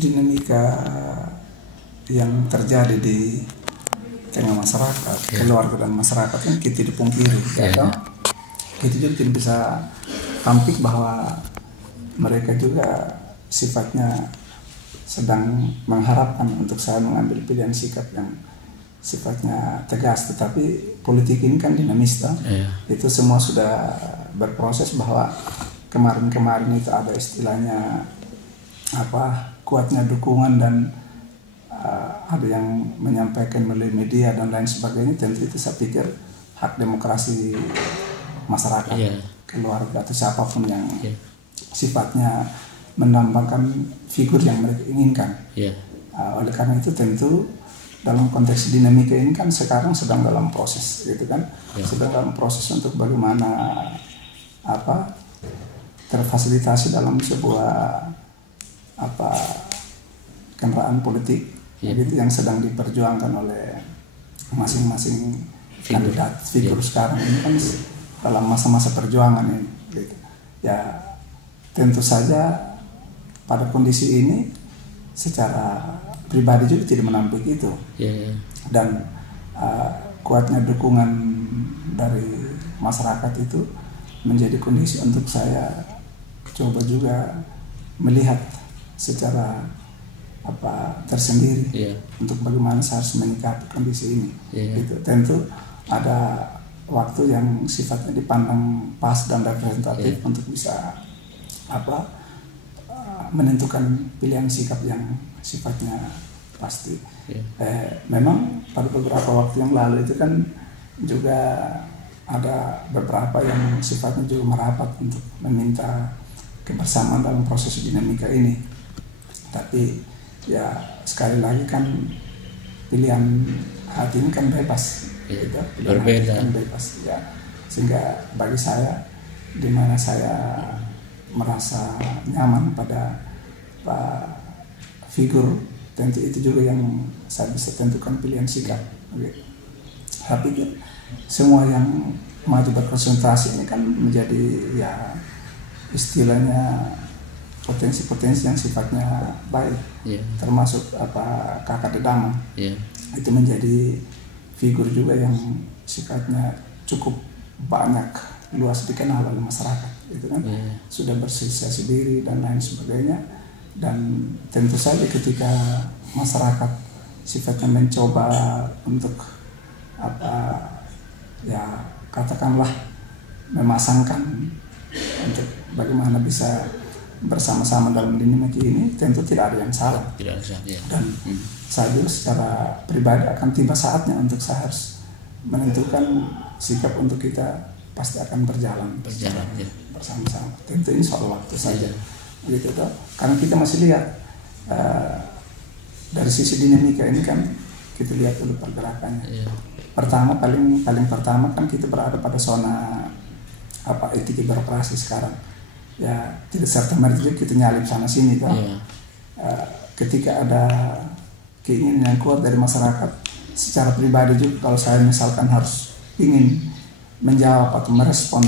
dinamika yang terjadi di tengah masyarakat, keluarga dan masyarakat kan kita dipungkiri, kita juga tidak bisa tampik bahwa mereka juga sifatnya sedang mengharapkan untuk saya mengambil pilihan sikap yang sifatnya tegas, tetapi politik ini kan dinamis, itu semua sudah berproses. Bahwa kemarin itu ada istilahnya kuatnya dukungan dan ada yang menyampaikan melalui media dan lain sebagainya. Tentu itu saya pikir hak demokrasi masyarakat, keluarga atau siapapun yang sifatnya menambahkan figur yang mereka inginkan. Oleh karena itu tentu dalam konteks dinamika ini kan sekarang sedang dalam proses, gitu kan, sedang dalam proses untuk bagaimana terfasilitasi dalam sebuah kendaraan politik, gitu, yang sedang diperjuangkan oleh masing-masing kandidat figur sekarang ini kan dalam masa-masa perjuangan ini, gitu. Ya tentu saja pada kondisi ini secara pribadi juga tidak menampik itu, dan kuatnya dukungan dari masyarakat itu menjadi kondisi untuk saya coba juga melihat secara tersendiri untuk bagaimana saya harus menyikapi kondisi ini. Gitu. Tentu ada waktu yang sifatnya dipandang pas dan representatif untuk bisa menentukan pilihan sikap yang sifatnya pasti. Memang pada beberapa waktu yang lalu itu kan juga ada beberapa yang sifatnya juga merapat untuk meminta kebersamaan dalam proses dinamika ini. Tapi ya sekali lagi kan pilihan hati ini kan bebas, gitu. Berbeda. Kan bebas, ya. Sehingga bagi saya, di mana saya merasa nyaman pada figur, tentu itu juga yang saya bisa tentukan pilihan sikap. Saya pikir semua yang maju berkonsentrasi ini kan menjadi ya istilahnya potensi-potensi yang sifatnya baik, termasuk Kakak Dedaman, itu menjadi figur juga yang sifatnya cukup banyak luas dikenal oleh masyarakat, itu kan, sudah bersosialisasi diri dan lain sebagainya. Dan tentu saja ketika masyarakat sifatnya mencoba untuk ya katakanlah memasangkan untuk bagaimana bisa bersama-sama dalam dinamika ini, tentu tidak ada yang salah. Dan saya juga secara pribadi akan tiba saatnya untuk saya harus menentukan sikap untuk kita pasti akan berjalan bersama-sama. Tentu ini soal waktu saja, gitu toh. Karena kita masih lihat dari sisi dinamika ini kan kita lihat dulu pergerakannya. Pertama paling pertama kan kita berada pada zona etika birokrasi sekarang. Ya tidak serta-merta kita nyalip sana sini toh. Ketika ada keinginan yang kuat dari masyarakat, secara pribadi juga kalau saya misalkan harus ingin menjawab atau merespon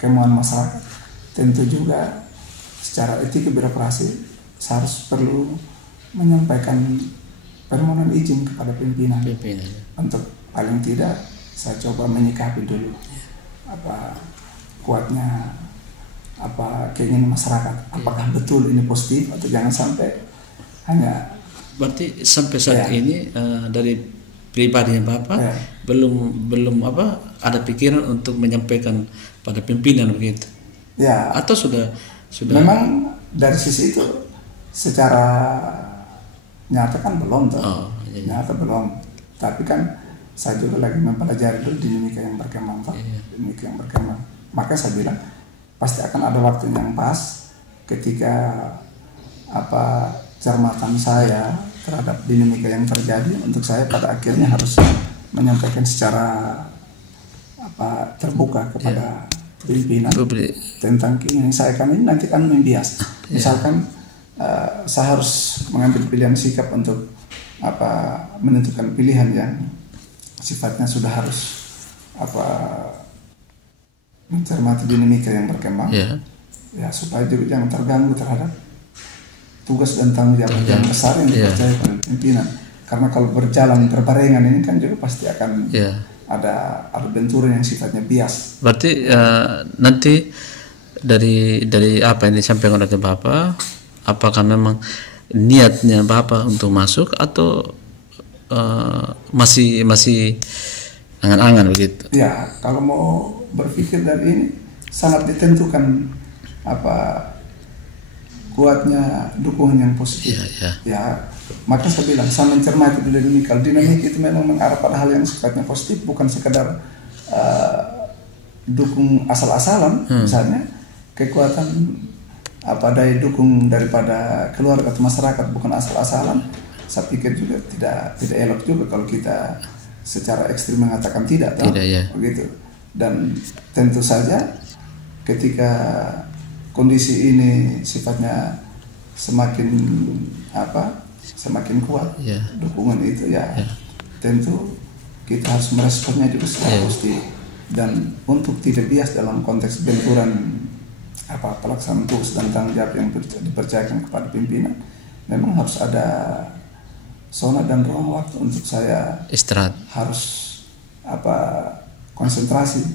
kemauan masyarakat, tentu juga secara etika birokrasi saya harus perlu menyampaikan permohonan izin kepada pimpinan. Untuk paling tidak saya coba menyikapi dulu kuatnya keinginan masyarakat, apakah betul ini positif atau jangan sampai hanya. Berarti sampai saat ini dari pribadinya Bapak belum ada pikiran untuk menyampaikan pada pimpinan begitu? Ya. Atau sudah? Memang dari sisi itu secara nyata kan belum tuh. Nyata belum. Tapi kan saya juga lagi mempelajari dulu dinamika yang berkembang, dinamika yang berkembang. Maka saya bilang pasti akan ada waktu yang pas ketika cermatan saya terhadap dinamika yang terjadi untuk saya pada akhirnya harus menyampaikan secara terbuka kepada pimpinan tentang keinginan saya. Kan ini nanti kan membias. Misalkan saya harus mengambil pilihan sikap untuk menentukan pilihan yang sifatnya sudah harus mencermati dinamika yang berkembang, ya supaya juga jangan terganggu terhadap tugas dan tanggung jawab yang besar yang dipercaya oleh pimpinan. Karena kalau berjalan berbarengan ini kan juga pasti akan ada benturan yang sifatnya bias. Berarti nanti dari apa yang disampaikan oleh Bapak, apakah memang niatnya Bapak untuk masuk atau masih angan-angan begitu? Ya, kalau mau berpikir dari ini sangat ditentukan kuatnya dukungan yang positif. Ya, maka saya bilang saya mencermati dinamik itu memang mengarah pada hal yang sifatnya positif, bukan sekedar dukung asal-asalan. Misalnya kekuatan daya dukung daripada keluarga atau masyarakat bukan asal-asalan. Saya pikir juga tidak elok juga kalau kita secara ekstrim mengatakan tidak begitu. Dan tentu saja ketika kondisi ini sifatnya semakin kuat dukungan itu tentu kita harus meresponnya juga secara positif. Dan untuk tidak bias dalam konteks benturan pelaksanaan tugas dan tanggung jawab yang dipercayakan kepada pimpinan, memang harus ada zona dan ruang waktu untuk saya istirahat, harus konsentrasi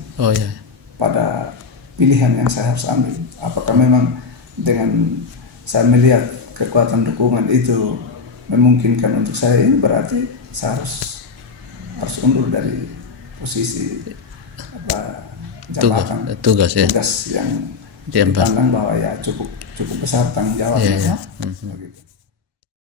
pada pilihan yang saya harus ambil. Apakah memang dengan saya melihat kekuatan dukungan itu memungkinkan untuk saya, ini berarti saya harus undur dari posisi jabatan tugas yang dipandang bahwa cukup besar tanggung jawabnya. Begitu.